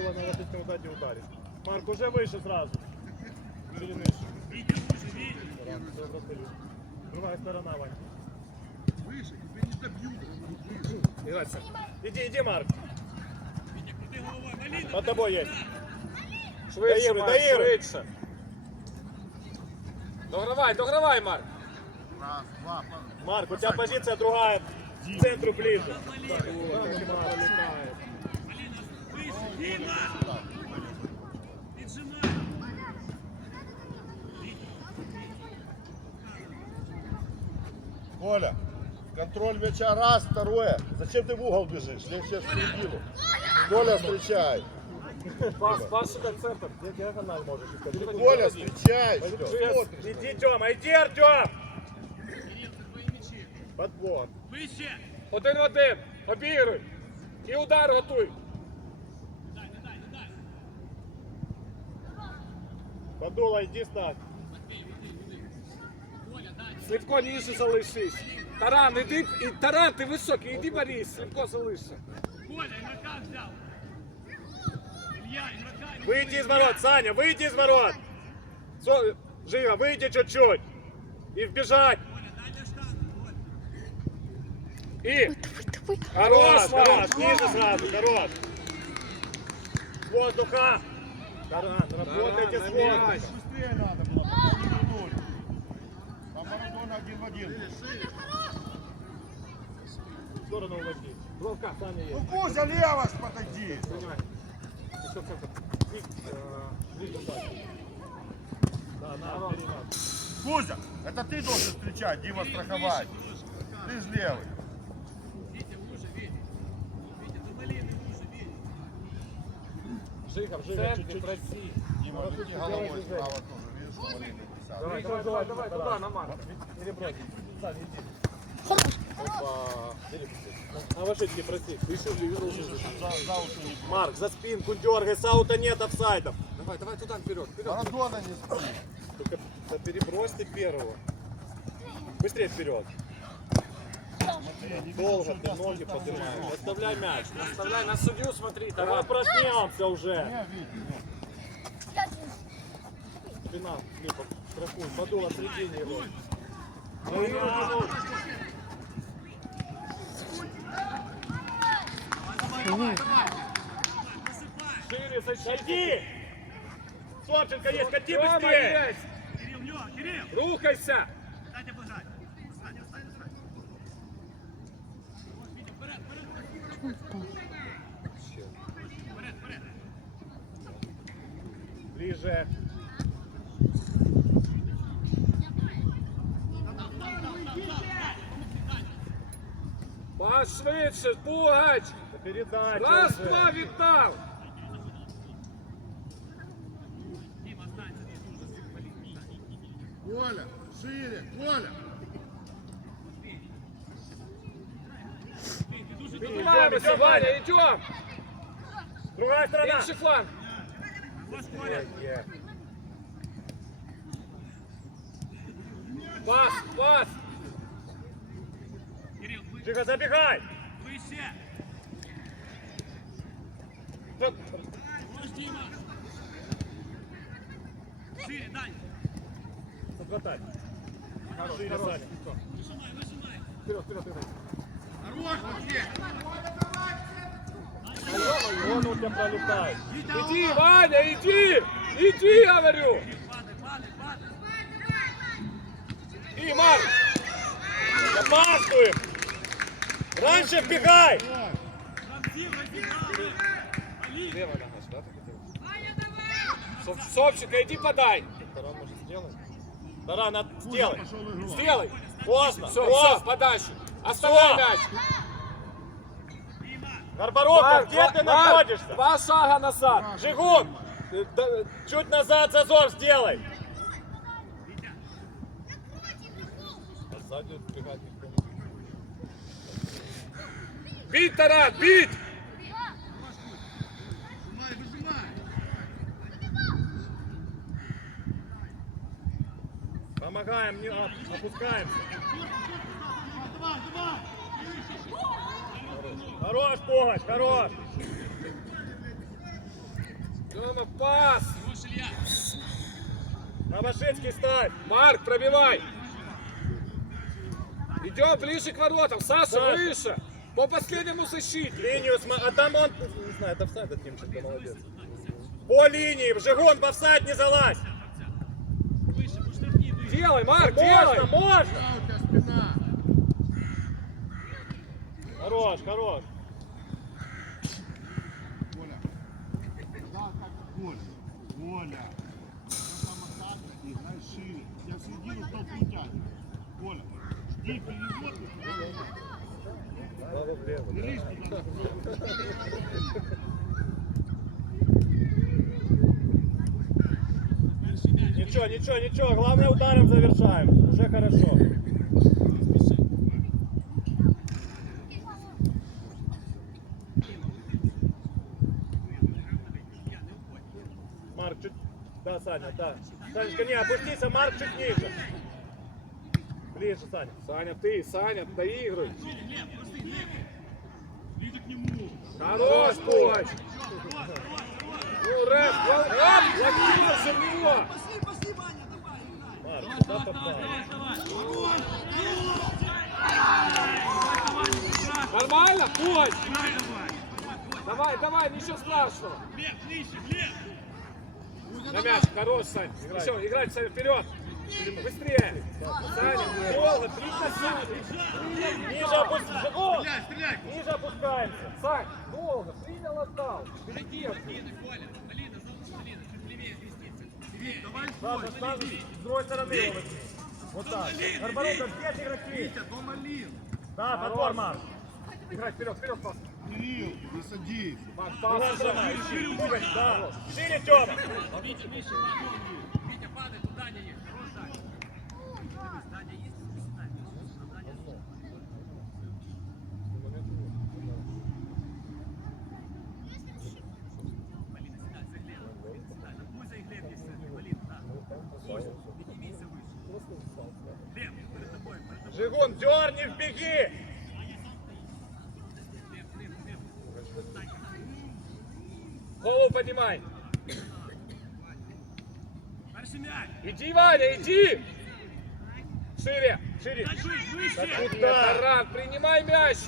было на ответственном дате ударить. Марк, уже выше сразу. Или вратарю. Другая сторона, Вань. Выше, тебя не добьют. Играть, Сань. Иди, иди, Марк. Под тобой есть. Швидше, Марк, швидше. Догравай, догравай, Марк. Раз, два, Марк, у тебя позиция другая. К центру ближе. Так, вот, как Марк летает. Коля, контроль мяча раз, второе. Зачем ты в угол бежишь? Я сейчас середину. Коля встречай. Пас, пас сюди в центр. Где диагональ можешь искать? Коля, встречай. Иди, Тёма, иди, Артём! Подбор. Один в один. Обігруй. І удар готуй. Подула, иди стать. Слівко ніже залишись. Таран, іди, і, Таран, ти високий, іди борись, Слівко залишся. Выйди из ворот, Саня, выйди из ворот! Со- Жига, выйди чуть-чуть! И вбежать! І Хорош, Хорош, Марк. хорош, ниже сразу, хорош! С воздуха! Таран, работайте с воздуха! Быстрее надо было, пока не вернули. Там Марадона один в один. В сторону уводи. Вовка, Саня Ну, есть. Кузя, лево подойди. Принимай. Еще центр. Ближе дальше. Да, на. Кузя, это ты должен встречать, Дима страховать. Ты ж левый. Жига, Жига, чуть-чуть. Дима, верни головой справа тоже. Видишь, что висят. Давай, давай, давай, давай, туди, на Марка. Перебрось. Саня, иди. Опа. На вошечке проси. Выше, выше, За, за уши не Марк, за спинку дергай, саута нет офсайдов. Давай, давай туда, вперед, вперед. Марадона не спи. Только да перебрось ты первого. Быстрее вперед. Долго ты ноги поднимаешь. Оставляй мяч. Оставляй на судью, смотри, Давай проснемся уже. Спина, Филиппов, страхуй. Подул от середине его. Шире, сойди! Собченко есть, кати быстрее! Рухайся! Ближе. Пас швидше, Пугач! Да передача Раз, уже. два, віддав! Коля, шире, Коля. Піднімаємося, Ваня, йдем! Другая сторона. Інший фланг! Е, Пас, пас! Жига, забегай! Вот. Подхватай. Шире, Саня. Вперед, вперед, вперед. Вон у тебя пролетает. Иди, Ваня, иди! Иди, говорю! И, Марк! Запаздываем! Раньше вбегай! Левая нога, да, ты хотел? Сопчика, иди подай! Таран может сделать? Таран, от- сделай! Сделай! Поздно! Все, поздно! все, подальше! Оставляй Всё. мяч! Горбаровка, где ты находишься? Два шага назад! Жигун! Чуть назад зазор сделай! Сзади вбегать никто не Бить, Таран, бить! Помогаем, не оп- опускаемся. Хорош, Пугач, хорош. Тёма, пас! На Машинский ставь. Марк, пробивай! Идем ближе к воротам. Саша. выше! По последнему защите! Линию сма... А там он... Не знаю, это всадь от Тимченко, молодец. По линии. Жигун, в офсайд не залазь. Делай, Марк, Можно, делай! можно. Да, у тебя спина. Хорош, хорош. Коля. Коля. Атака, играй шире. Я середину стал крутять. Коля, жди перевод. Слава влево. Не лезь туда. Ничего, ничего, ничего. Главное ударом завершаем. Уже хорошо. Марк, чуть... Да, Саня, да. Санечка, не, опустись, а Марк чуть ниже. Ближе, Саня. Саня, ты, Саня, доигрывай. Хорош, Пугач! Ну, Рэп, оп, блокировался в него! Марк, куда попал? Нормально, Пугач! Давай, давай, ничего страшного. На мяч, хорош, Сань. Все, играть, Саня, вперед. Быстрее. Саня, Долго, три на Ниже опускаемся. Ниже опускаемся. Сань, долго, принял, отдал. Впереди. Саша, сразу с другой стороны. Вот так. Горбаренко, здесь игроки. Да, подбор, Марк. Играть вперед, вперед, пас. Кирилл, не садись. Марк, пас. сторона. Пугать, да. Шире, Тёма. Жигун, дерни, вбеги. Голову поднимай. Иди, Ваня, иди. Шире. Шире. Да куда? Таран, принимай мяч.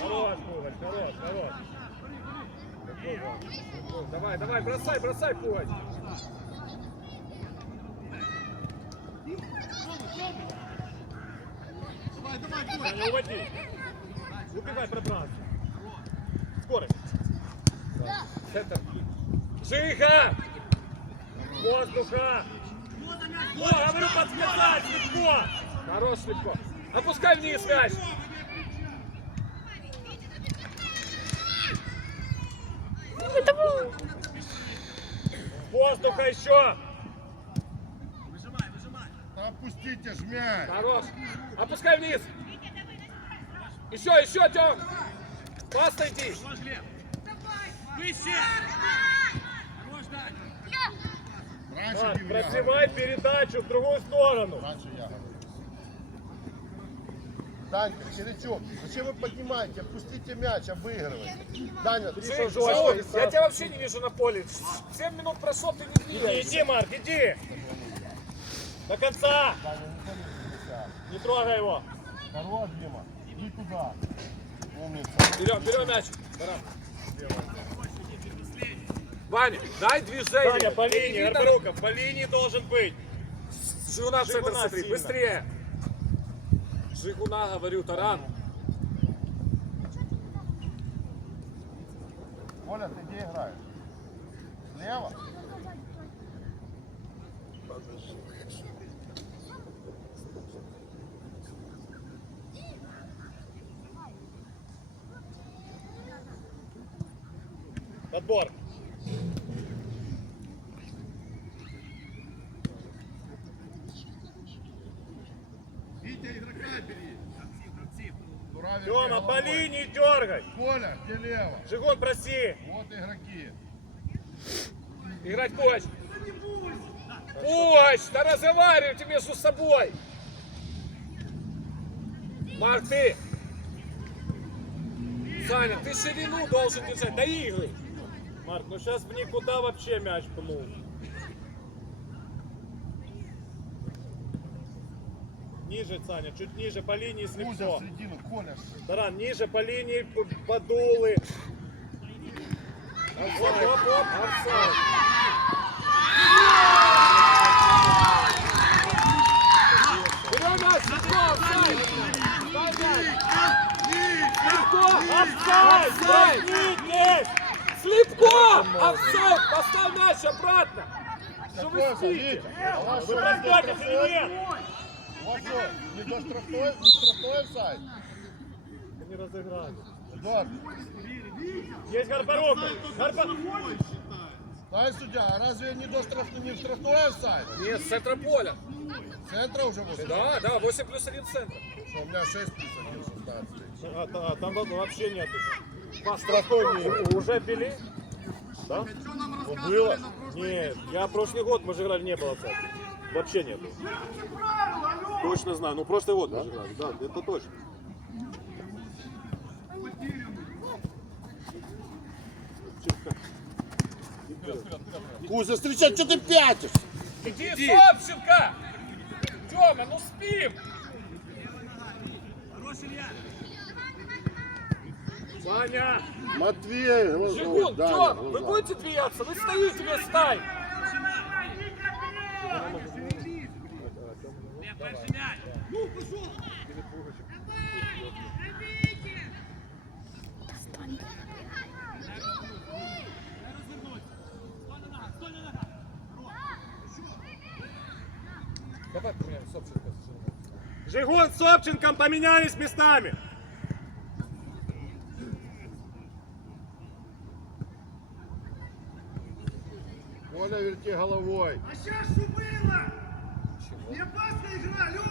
Хорош, Пугач, хорош, хорош. Давай, давай, бросай, бросай, Пугач. Саня, уводи. Убегай пробраться. Скорость. Это. Жига! Воздуха. О, говорю, подсказать, легко. Хорош легко. Опускай вниз мяч. Воздуха еще. Да опустите жмяй. Хорош. Опускай вниз. Еще, еще, Тем. Пас найди. Я. пробивай передачу в другую сторону. Раньше я. Данька, Киричок, зачем вы поднимаете? Отпустите мяч, обыгрывайте. Даня, ты что, жестко? я тебя вообще не вижу на поле. Семь минут прошло, ты не двигаешься. иди, Марк, иди. До конца. Не трогай его. Хорош, Дима. Иди туда. Умница. Берем, берем мяч. Ваня, дай движение. Саня, по линии, Арбаруков, по линии должен быть. Жигуна в центр смотри, сильно. быстрее. Жигуна, говорю, таран. Коля, ты где играешь? Слева? Подбор. Туравин, Тёма, где по головой? линии дергай. Коля, где лево? Жигун, проси. Вот игроки. Играть Пугач. Пугач, да разговаривайте между собой. Марк, ты! Саня, ты ширину должен держать, доигрывай! Марк, ну сейчас в никуда вообще мяч пнул. Ниже, Саня, чуть ниже, по линии Кузя в слепцо. середину, Коля. Таран, ниже, по линии подулы. Офсайд, офсайд. Берем Слепко, офсайд! Слепко, Офсайд! Заткнитесь! Слепко! Офсайд! Поставь мяч обратно! Что вы спите? Вы раздатесь или нет? У вас что, не доштрафной, не штрафной офсайд? Не разыграли. Эдуард, Есть Гарпарука. Гарпа... дай судья, а разве не до штрафной, не штрафной офсайд? Нет, с центра поля. Центра уже вот. Да, да, 8 плюс 1 центр. Что, у меня 6 плюс 1, 16. А, а, там во- вообще нет. Штрафной не У- Уже били? Да? Было? Нет, я прошлый год мы же играли, не было офсайда. Вообще нет. Точно знаю. Ну прошлый год мы же играли. Да, это точно. Кузя, встречать, что ты пятишь? Иди, Собченко! Тёма, ну спим! Саня! Матвей, вот, Жигун, вот, Даня, Тём, вот вы будете двигаться? Вы стоите без стай! Давай поменяем Собченко с. Жигун с Собченком поменялись местами. Коля, верти головой. А сейчас что было? Не опасная игра, Лёх!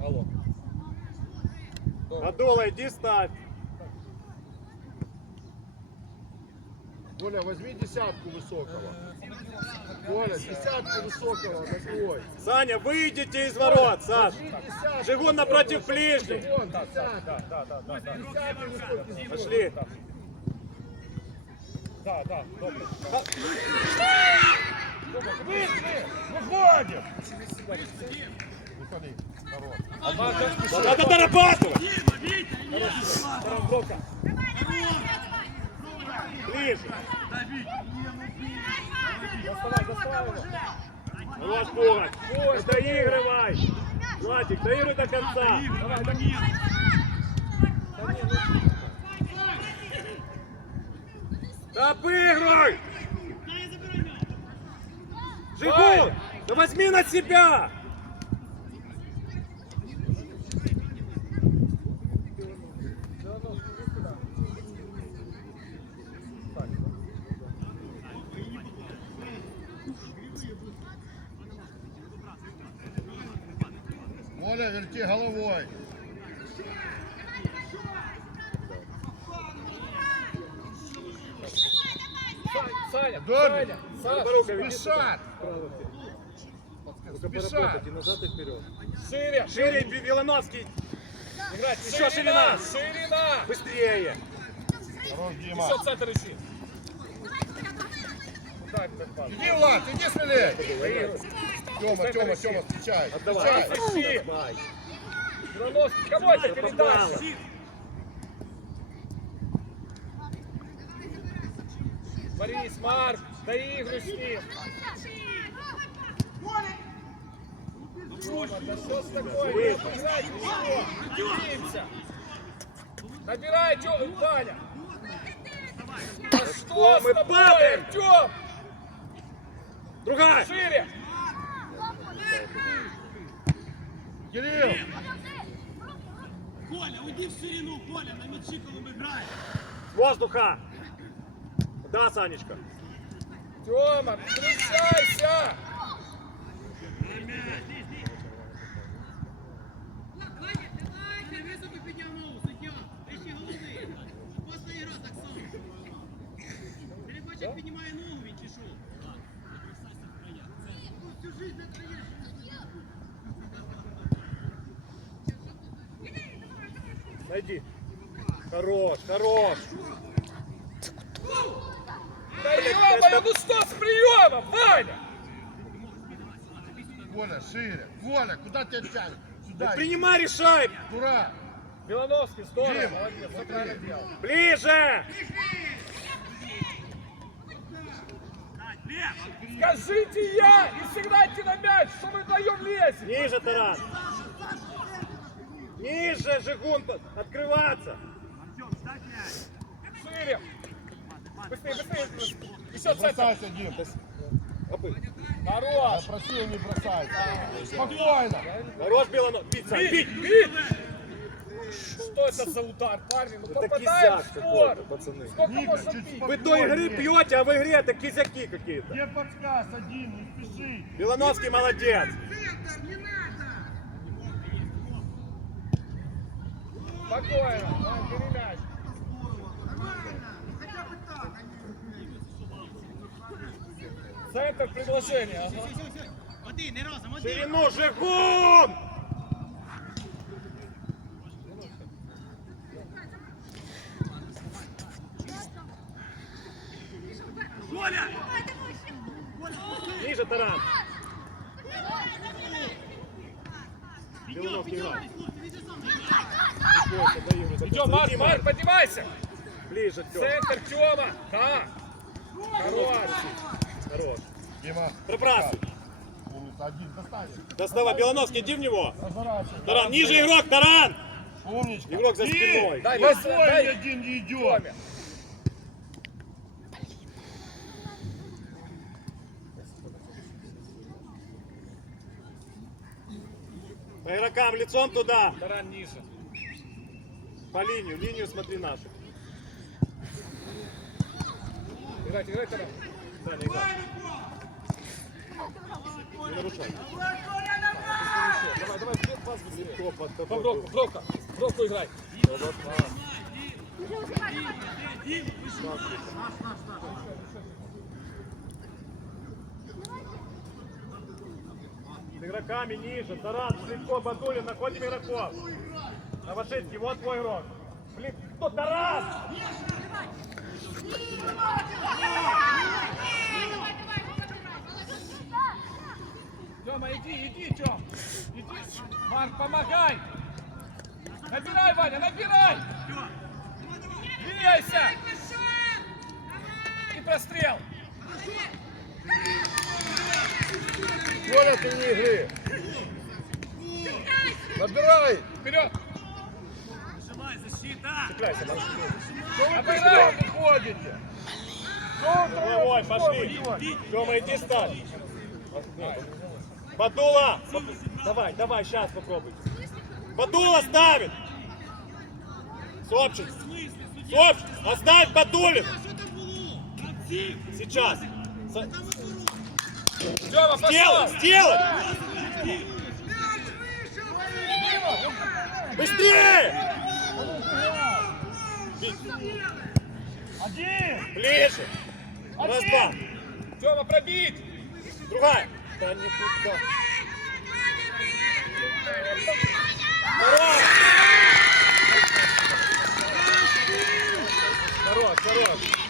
Алло. Адола, иди ставь. Коля, возьми десятку высокого. Коля, десятку высокого на твой. Саня, выйдите из ворот, Саш. Жигун напротив ближних. Вон, десятку. Десятку высокий. Пошли. Надо дорабатывать. Ближе. Хорош, Пугач. Доигрывай. Владик, доигрывай до конца. Обыгрывай! Жигун, да возьми на себя! Коля, верти головой. Саня. Саня, веди Спешат. Спешат. назад и вперед. шире, Шире, Вилановский. играть, Еще ширина. ширина, Быстрее. Хорош, Дима. еще центр ищи. Иди, Влад, иди смелее. Тёма, Тёма, Тёма, встречай. Отдавай. Встречай. Ищи. Мироновский, кому это передача? Борис, Марк, доигрывай с ним. Тёма, да что с такое? Набирай, Тём, Ваня. Да что с мы тобой. Артём? Другая. Шире. Кирилл. Коля, уйди в ширину, Коля, на мячи, граємо. Воздуха. Да, Санечка. Тёма, включайся! Найди. Хорош, хорош. Да ё-моё, ну что с приемом, Ваня? Коля, шире. Коля, куда тебя тянет? Сюда. Принимай, решай. Дура. Белоновский, здорово, Дима, молодец, все правильно делал. Ближе. Скажите я и сыграйте на мяч, что вы вдвоем лезете. Ниже, Таран. Ниже, Жигун, открываться. Шире. Быстрее, быстрее. Еще центр. Бросайся, Дим. Опы. Я Хорош. просил не бросать. Спокойно. Хорош, Белонос. Бить, Бить, бить. бить. Что это за удар, парни? Ну Это попадаем в какой-то, пацаны. Сколько Ника, можно пить? Вы той игры пьете, а в игре это кизяки какие-то. Где подсказ один, не спеши. Белоновский молодец. Спокойно. Вань, бери мяч. Центр предложения. Один, не разом, один. Ширину, Жигун. Ниже, Таран. Играет. Не доигрывай. Идем, Марк, Марк, поднимайся. Ближе, Тём. Центр, Тёма. Да. Хорош. Хорош. Дима. Пробрасывай. Один. Доставай, Белоновский, иди в него. Таран, ниже игрок, Таран. Умничка. Игрок за спиной. Дай, дай, дай. один не идет. Тёме. По игрокам лицом туда. Таран ниже. По линию, линию смотри нашу. Играйте, играйте, Таран. Саня, играй. Не нарушай. Давай, давай, вперед, пас быстрее. Такой. бровку, бровка. Бровку играй. С игроками ниже. Таран, легко, Бадулин, находим игроков. Новошицкий, вот твой игрок. Блин, кто Таран? Тёма, иди, иди, Тём. Иди. Марк, помогай. Набирай, Ваня, набирай. Двигайся. И прострел. Коля, ты не игры. Набирай. Вперед. Цепляйся. Что вы быстро Головой, втроем пошли. Тёма, иди ставь. Бадула! Давай, давай, сейчас попробуй. Бадула ставит! Сопчик! Сопчик! Оставь Бадулин! Сейчас! Сделай! Сделай! Быстрее! Один. Ближе! Раз, два! Тёма, пробить. Другая! Да не туда! Вторая! Хорош, хорош!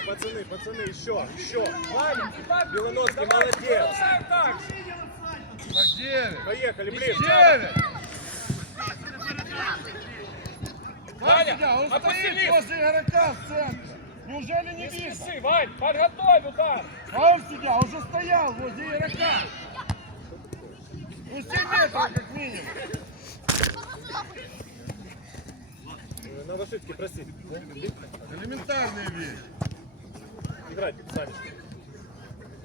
Давай, пацаны, пацаны, еще, еще. Белоноский, Давай, молодец. Поехали. Девять. Ваня, он стоит возле игрока в центре. Неужели не Не видно? спеши, Вань, подготовь удар. А он он уже стоял возле игрока. Ну 7 метров как минимум. Э, Надо ошибки простить. Элементарные вещи. Играть, Саня.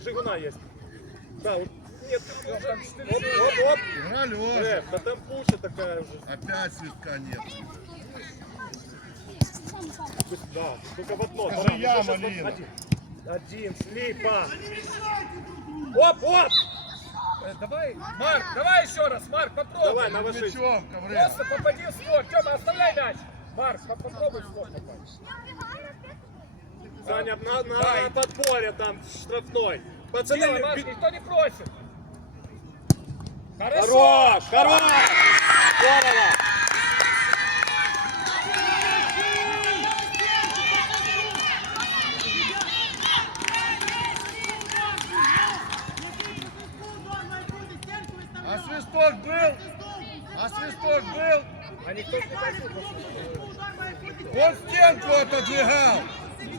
Жигуна есть. Да, вот, нет. Оп, оп, оп. Игра Леша. Э, да там пуша такая уже. Опять свистка нет. Да, только в одно. Скажи я, Малина. Один. Один, слипа. Оп, оп. Э, Давай, Марк, давай еще раз, Марк, попробуй. Давай, на ковре. Просто попади в створ. Тёма, оставляй мяч. Марк, поп- попробуй в слот попасть. Саня, на, на, на подпоре там штрафной. Пацаны, Марк, бе- никто не просит. Хорошо. хорош, хорош! Здорово! А свисток был? А свисток был? А никто не просит. Он стенку отодвигал!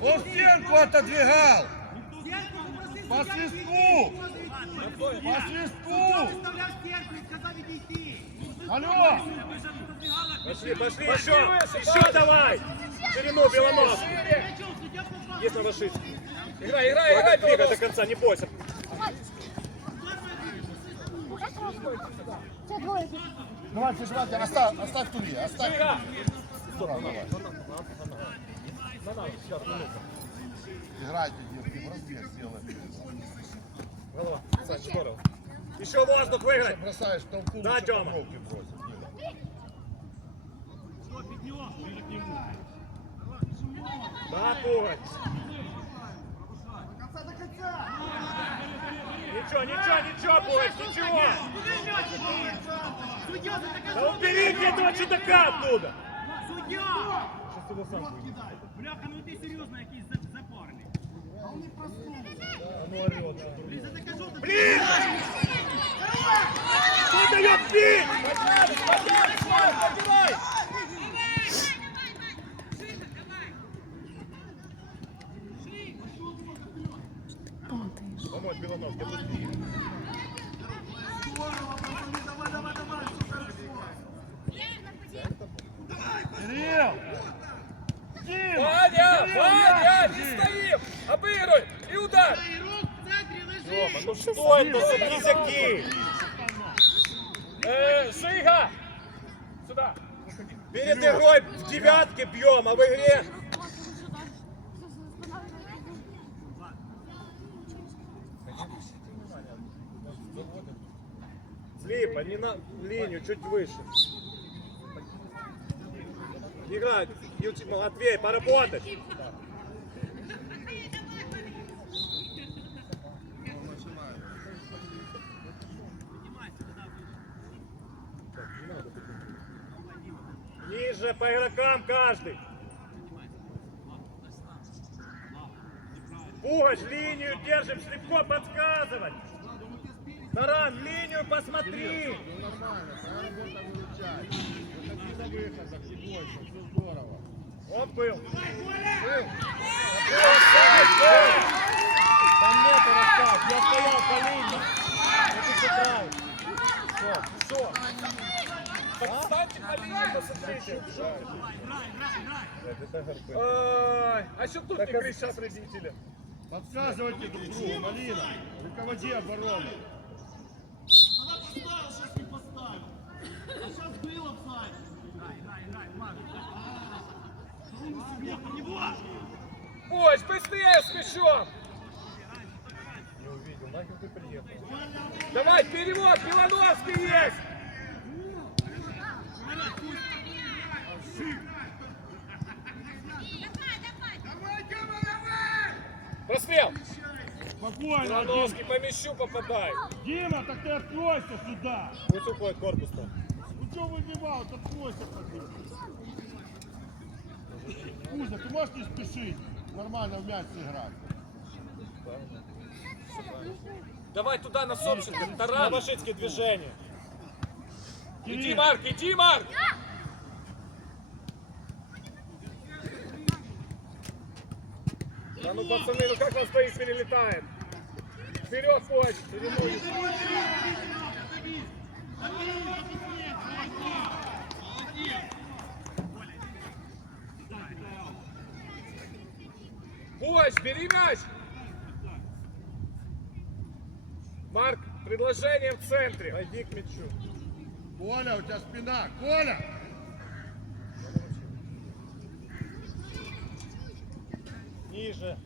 Он стенку отодвигал! По свистку! По свистку! Алло! Пошли, пошли, еще, еще давай! Ширину, Белонос! Шире. Есть на Вашинске. Играй, играй, играй, Двигай до Белонос. конца, не бойся. Давайте, давайте, оставь, оставь туре, оставь. Шире. Играйте, детки, в размер сделай. Голова. Сань, здорово. Еще воздух выиграть. Бросаешь толку, Да, лучше Тёма. попробуй бросить. Да, Пугач. Ничего, ничего, ничего, Пугач, ничего. Судья, Да уберите этого чудака оттуда. Суддя! Бляха, ну ти серйозно якийсь за- запарний. Блін, за таке жовте. Блин! Что дает бить? Поднялись, поднялись, Марк, поднимай. Помочь Белонос, где быстрее. Кирилл! Дим! Ваня, Кирилл, Ваня, Дим! не стоим. Обыгрывай. И удар. Рома, ну что это за близяки? Э, Шига. Сюда. Перед игрой в девятке бьем, а в игре... Слипа, не на линию, чуть выше. Играть, Ючи, Матвей, поработать. Ниже по игрокам каждый. Пугач, линию держим, слегка подсказывать. Таран, линию посмотри. Он был. Был. Там нету расстав. Я стоял по линии. Ну ты централ. Что? Что? Так встаньте по линии, посмотрите. А что тут не кричат родители? Подсказывайте друг другу, Малина. Руководи оборону. Пусть, быстрее с мячом. Не увидел. Нахер ты приехал? Давай, перевод, Милановский есть. Прострел. Спокойно, Дим. Милановский по мячу попадает. Дима, так ты откройся сюда. Пусть уходит корпус-то. Ну что выбивал, откройся пожалуйста. Кузя, ты можешь не спешить? Нормально в мяч играть. Давай туда на Собченко, На Таран. Вашинские движения. Иди, Марк, иди, Марк. Да ну пацаны, ну как он стоит, перелетает? Вперед, Пугач. Пугач, бери мяч. Марк, предложение в центре. Пойди к мячу. Коля, у тебя спина. Коля! Ниже.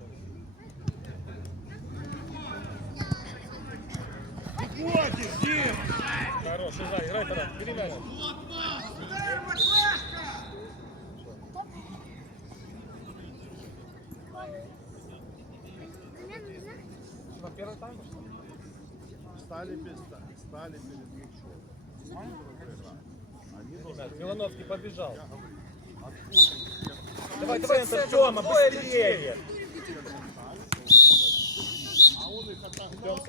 Уходишь, Дим! Хорош, играй, играй, Таран. Бери мяч. Первый тайм? Стали, без, стали перед мячом. Они Ребят, Милановский побежал. Давай, давай, центр, центр, Тёма, быстрее! А он их отогнал.